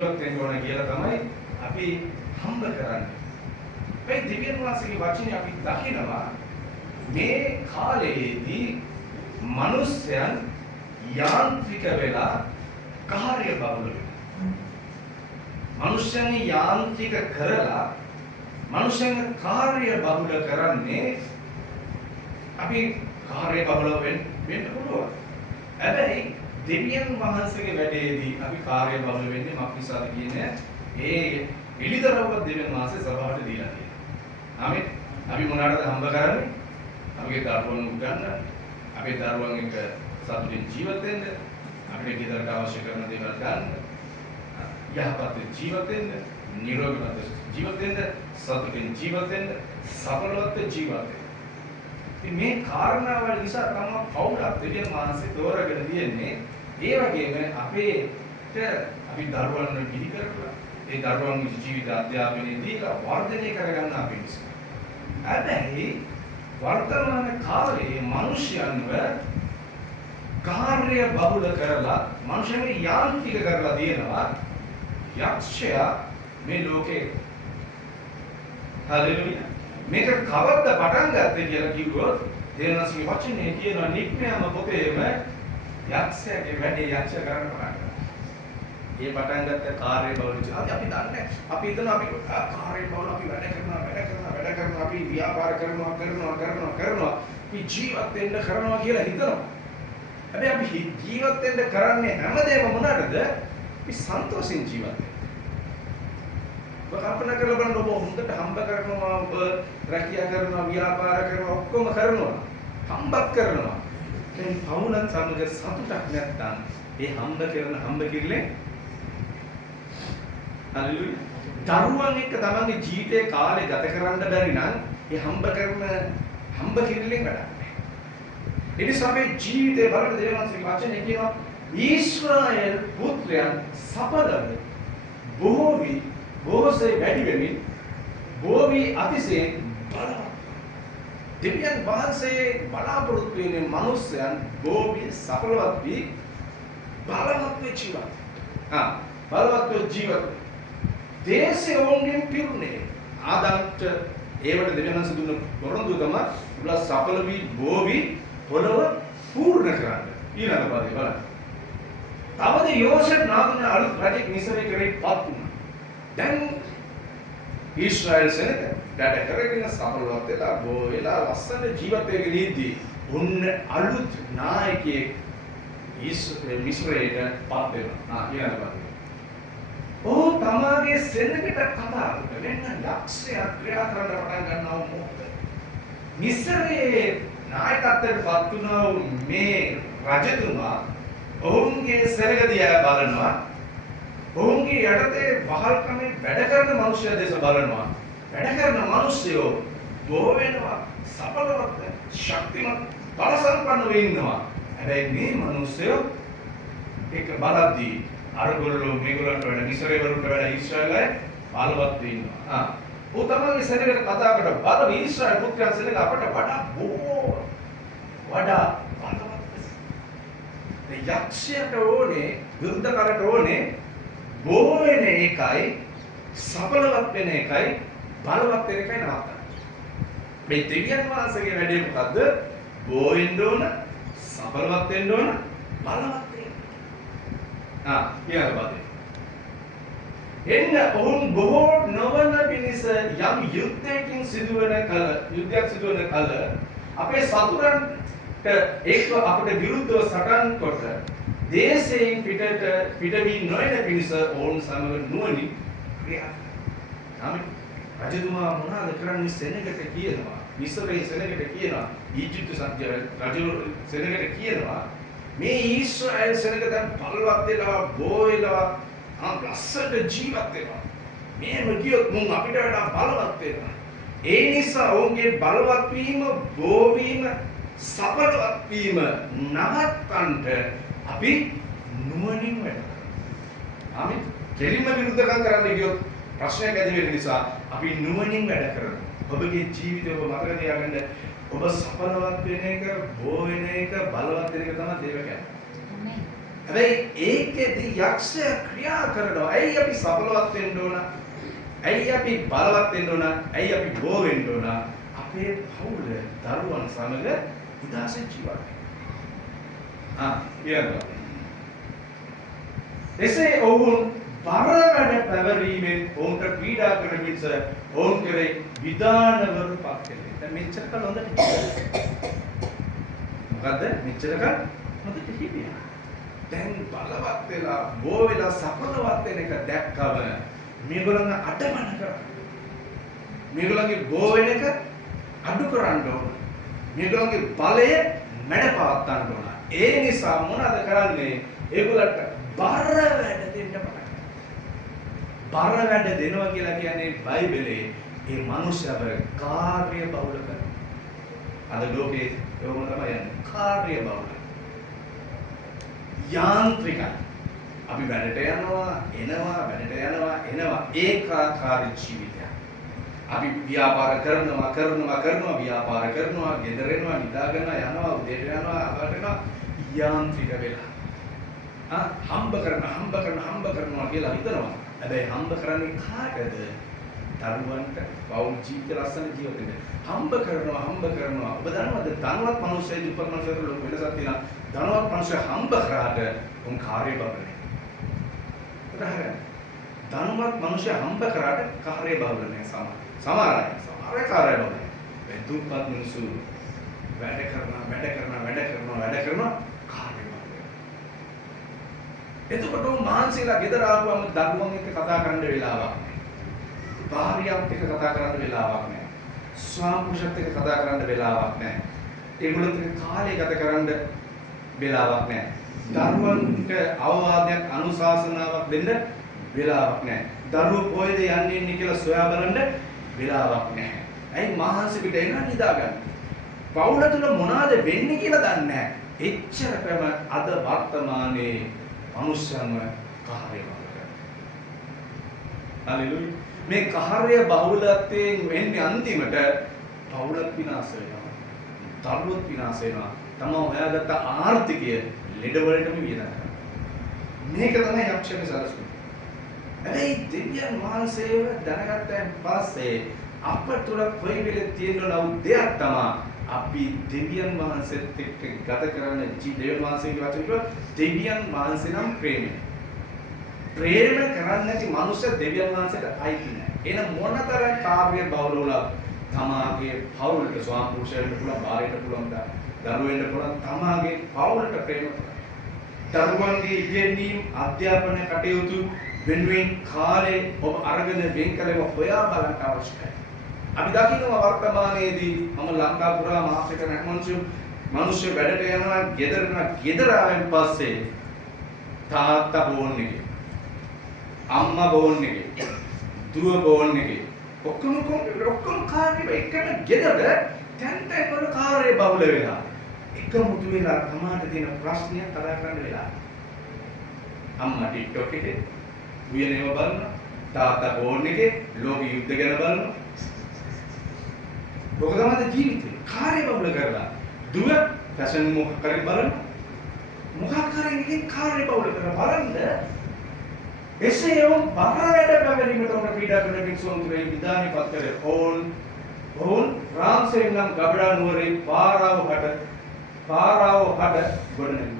වෙන්න ඕන කියලා තමයි අපි හම්බ කරන්නේ. මේ දිව්‍යන් වහන්සේගේ වචනේ අපි දකිනවා මේ කාලයේදී මිනිස්යන් යාන්ත්‍රික වෙලා කාර්ය බහුල වෙනවා. මිනිස්යන් යාන්ත්‍රික කරලා මිනිස්යන් කාර්ය බහුල කරන්නේ අපි කාර්ය බහුල වෙන්න පුළුවන්. හැබැයි දෙවියන් වහන්සේගේ වැඩේදී අපි කාර්ය බහුල වෙන්නේ මක් නිසාද කියන්නේ ඒ එළිදරව්ව දෙවියන් වහන්සේ සභාවට දීලා තියෙනවා. ආමෙන්. අපි මොනවාටද හම්බ කරන්නේ? අපේ දරුවන් උගන්වන්න, අපේ දරුවන් එක්ක සතුටින් ජීවත් වෙන්න, අපේ ගෙදරට අවශ්‍ය කරන දේවල් ගන්න, යහපත් ජීවත් වෙන්න, නිරෝගීව ජීවත් වෙන්න, සතුටින් ජීවත් වෙන්න, සඵලව ජීවත් වෙන්න. මේ කාරණාවල් නිසා තමයි පෞරත් දෙවියන් වහන්සේ තෝරාගෙන තියෙන්නේ. ඒ වගේම අපේට අපි දරුවන් පිළි කරලා ඒ දරුවන්ගේ ජීවිත අධ්‍යාපනය දීලා වර්ධනය කරගන්න අපි නිසා. හැබැයි වර්තමාන කාලයේ මිනිස්යන්ව කාර්ය බහුල කරලා මිනිස්යන්ගේ යාන්ත්‍රික කරලා දිනනවා යක්ෂයා මේ ලෝකේ. හලෙලුයා. මේක කවද්ද පටන් ගත්තේ කියලා කිව්වොත් දේවනාසගේ වචනේ කියන නික්මයම පොතේම යක්ෂයාගේ වැඩේ යක්ෂ කරන්න පටන් ගත්තා. මේ පටන් ගත්ත කාර්ය බහුල අපි දන්නේ අපි හිතන අපි කාර්ය බහුල අපි වැඩ කරනවා අපි ව්‍යාපාර කරනවා අපි ජීවත් වෙන්න කරනවා කියලා හිතනවා. හැබැයි අපි ජීවත් වෙන්න කරන්නේ හැමදේම මොනටද? අපි සන්තෝෂෙන් ජීවත් වෙන්න. කල්පනා කරලා බලන්න ඔබ හොඳට හම්බ කරනවා, ඔබ රැකියා කරනවා, ව්‍යාපාර කරනවා, ඔක්කොම කරනවා. හම්බක් කරනවා. දැන් පවුලත් සමග සතුටක් නැත්නම් ඒ හම්බ කිරලේ හලෙලුයා. දරුවන් එක්ක තමන්ගේ ජීවිතේ කාලේ ගත කරන්න බැරි නම් ඒ හම්බ කිරලෙන් වැඩක් නැහැ. ඒ නිසා මේ ජීවිතේ බලන දේවන්සේ වචනේ කියනවා ඊශ්‍රායෙල් පුත්‍රයන් සපදව බොහෝසේ වැඩි වෙමින් බොහෝවි අතිශයින් බලවත්. දෙවියන් වහන්සේ බලාපොරොත්තු වෙන මිනිස්යන් බොහෝවි සඵලවත් වී බලවත් ජීවත්. බලවත් ජීවත්. දේශේ වුණෙන් පිරුණේ. ආදම්ට ඒවට දෙවියන් වහන්සේ දුන්න පොරොන්දු තමයි උලා සඵල වී බොහෝවි පොළව පූර්ණ කරන්න. ඊළඟ පාඩේ බලන්න. තවද යෝසෙෆ් නාමන අලුත් රජෙක් මිස්රේ කරේපත් වුණා. දැන් ඊශ්‍රායෙල් සෙනඟ වැඩ කරගෙන සඵලවත් වෙලා බෝ වෙලා ලස්සන ජීවත් වෙගෙන ඉද්දී උන්න අලුත් නායකයෙක් මිස්රේට පත් වෙනවා. ඊළඟ පාඩේ. තමාගේ සෙනඟට කතා කරගෙන ලක්ෂ්‍ය ක්‍රියා කරන්න පටන් ගන්නවා මොකද? මිස්රේ නායකත්වයට පත් වුණා මේ රජතුමා ඔවුන්ගේ සෙනඟ දිහා බලනවා. ඔවුන්ගේ යටතේ වහල්කමෙන් වැඩ කරන මිනිස්සු දේශ බලනවා. වැඩ කරන මිනිස්සුયો බොහෝ වෙනවා, සඵලවත්, ශක්තිමත්, බල සම්පන්න වෙ ඉන්නවා. හැබැයි මේ මිනිස්සුયો එක බලද්දී අරගොල්ලෝ මේගොල්ලන්ට වැඩ මිස්රේ වරුන්ට වැඩ ඊශ්‍රායලය බලවත් වෙ ඉන්නවා. ਉਹ තමයි සෙනඟට කතා කරලා බල ඊශ්‍රායල් පුත්‍රයන් සෙනඟ අපට වඩා බොහෝ වඩා බලවත්. ඒ යක්ෂයට ඕනේ, විරුද්ධකරට ඕනේ බොහෝ වෙන එකයි, සඵලවත් වෙන එකයි, බලවත් වෙන එකයි නවත්තන්න. මේ දෙවියන් වහන්සේගේ වැඩේ මොකද්ද? බොහෝ වෙන්න ඕන, සඵලවත් වෙන්න ඕන, බලවත් වෙන්න. ඊළඟ එන්න ඔවුන් බොහෝ නොවන පිණිස යම් යුද්ධයක් සිදුවන කල අපේ සතුරන්ට එක්ව අපට විරුද්ධව සටන් කොට දේශයෙන් පිටවී නොයන පිණිස ඔවුන් සමග නුවණින් ක්‍රියා කරනවා. රජතුමා මොනවාද කරන්නේ? සෙනඟට කියනවා. මිස්රයේ සෙනඟට කියනවා. ඊජිප්තු රජු සෙනඟට කියනවා මේ ඊශ්‍රායෙල් සෙනඟ දැන් බලවත් වෙලා බෝ වෙලා ලස්සට ජීවත් වෙනවා. මේම කියොත් මුන් අපිට වඩා බලවත් වෙනවා. ඒ නිසා ඔවුන්ගේ බලවත් වීම, බෝ වීම, සඵලවත් වීම නවත්තන්ට අපි නුවණින් වැඩ කරනවා. ආමෙන්. දෙලින්ම විරුද්ධකම් කරන්න ගියොත් ප්‍රශ්නයක් ඇති වෙන නිසා අපි නුවණින් වැඩ කරනවා. ඔබගේ ජීවිතය ඔබ මතක තියාගන්න. ඔබ සඵලවත් වෙන එක, බෝ වෙන එක, බලවත් වෙන එක තමයි දේව කියන්නේ. හැබැයි ඒකෙදී යක්ෂය ක්‍රියා කරනවා. ඇයි අපි සබලවත් වෙන්න ඕන? ඇයි අපි බලවත් වෙන්න ඕන? ඇයි අපි බෝ වෙන්න ඕන? අපේ පවුල දරුවන් සමග උදාසෙන් ජීවත් වෙන්න. එසේ ඔවුන් බර වැඩ පැවරීමෙන් ඔවුන්ට පීඩා කරන මිස ඔවුන් කෙරේ විධානවරු පත් කළේ. දැන් මෙච්චර කල් හොඳට මොකද මෙච්චර කල් හොඳට හිටියා. දැන් බලවත් වෙලා බෝ වෙලා සඵලවත් වෙන එක දැක්කම මේගොල්ලන් අඩමන කරා. මේගොල්ලන්ගේ බෝ වෙන එක අඩු කරන්න ඕන. මේගොල්ලන්ගේ බලය මැඩපවත්වන්න ඕන. ඒ නිසා මොනවද කරන්නේ? ඒගොල්ලන්ට බර වැඩ දෙන්න පටන් ගන්නවා. බර වැඩ දෙනවා කියලා කියන්නේ බයිබලයේ ඒ මනුෂ්‍යව කාර්ය බහුල කරනවා. අද ලෝකේ ඒවම තමයි යන්නේ. කාර්ය බහුල. යාන්ත්‍රිකයි. අපි වැඩට යනවා, එනවා ඒකාකාරී ජීවිතයක්. අපි ව්‍යාපාර කරනවා, ව්‍යාපාර කරනවා, ගෙදර එනවා, නිදාගෙන යනවා, උදේට යනවා, අගට යනවා යාන්ත්‍රික වෙලා. හම්බ කරනවා කියලා හිතනවා. හැබැයි හම්බ කරන්නේ කාටද? දරුවන්ට, පෞල් ජීවිත ලස්සන ජීවිතෙට. හම්බ කරනවා. ඔබ දන්නවද ධනවත් මිනිස්සුයි දුප්පත් මිනිස්සුන්ට ලොකු වෙනසක් තියෙනවා. ධනවත් මිනිස්සු හම්බ කරාට උන් කාර්යබහුල නැහැ. උදාහරණ. ධනවත් මිනිස්සු හම්බ කරාට කාර්යබහුල නැහැ. සමහර අය කාර්යබහුල නැහැ. දුප්පත් මිනිස්සු වැඩ කරනවා කාර්යබහුල. එතකොට මානසිකලා ගෙදර ආවම දරුවන් එක්ක කතා කරන්න වෙලාවක් නැහැ. භාර්යාවත් එක්ක කතා කරන්න වෙලාවක් නැහැ. ස්වාමි පුරුෂත් එක්ක කතා කරන්න වෙලාවක් නැහැ. ඒගොල්ලොත් එක්ක කාලය ගත කරන්න වෙලාවක් නැහැ. දරුවන්ට අවවාදයක් අනුශාසනාවක් දෙන්න වෙලාවක් නැහැ. දරුවෝ කොහෙද යන්නේ කියලා සොයා බලන්න වෙලාවක් නැහැ. ඇයි මහන්සි පිට එන්න නිදා ගන්න. පවුල තුල මොනවද වෙන්නේ කියලා දන්නේ නැහැ. එච්චරකම අද වර්තමානයේ මනුෂ්‍යයන්ව කාර්ය බහුල කරනවා. හalleluya. මේ කාර්ය බහුලත්වයෙන් වෙන්නේ අන්තිමට පවුලත් විනාශ වෙනවා. දරුවොත් විනාශ වෙනවා. තමම හොයාගත්ත ආර්ථිකය ලෙඩ වලටම වියදම් කරනවා. මේක තමයි යක්ෂයන්ගේ සලස්වීම. හැබැයි දෙවියන් වහන්සේව දැනගත්තන් පස්සේ අපට තුල කොයි වෙලේ තියෙන දෙයක් තමයි අපි දෙවියන් වහන්සේත් එක්ක ගත කරන දෙවියන් වහන්සේගේ වචන දෙවියන් වහන්සේ නම් ප්‍රේමය. ප්‍රේම කරන්නේ නැති මනුෂ්‍ය දෙවියන් වහන්සේට අයිති නැහැ. එන මොනතරම් කාර්ය බහුල වුණත් තමාගේ පවුලට ස්වාම පුරුෂයන්ට පුළුවන්, භාර්යයට පුළුවන්, දරුවෙන්ට පුළුවන් තමාගේ පවුලට ප්‍රේම කරන්න. දරුවන්ගේ ඉගෙනීම් අධ්‍යාපන කටයුතු වෙනුවෙන් කාලේ ඔබ අරගෙන වෙන් කළේව හොයා බලන්න අවශ්‍යයි. අපි දකිනවා වර්තමානයේදී මම ලංකා පුරා මාසික මිනිස්සු වැඩට යනවා ගෙදර ආවෙන් පස්සේ තාත්තා බෝන් එකේ අම්මා බෝන් එකේ දුව බෝන් එකේ ඔක්කොම කාර්ය එකම ගෙදර තැන් වල කාර්ය බහුල වෙලා එකමුතු වෙලා තමාට තියෙන ප්‍රශ්නය කතා කරන්න වෙලා අම්මා TikTok එකේ උයනේව බලනවා තාත්තා බෝන් එකේ ලෝක යුද්ධ ගැන බලනවා. ඔක තමයි ජීවිතේ. කාර්ය බහුල කරලා දුව ෆැෂන් මොකක් කරේ බලන්න. මොකක් කරේ ඉතින් කාර්ය බහුල කරලා බලන්න. එසේ වුන් බර වැඩ පැවරීමට උන පීඩා කරන භික්ෂුන් තුරේ විධානීපත් කරේ. ඕන් රාම්සේන නම් ගබඩා නුවරේ පාරාව හට ගොඩනැගුවා.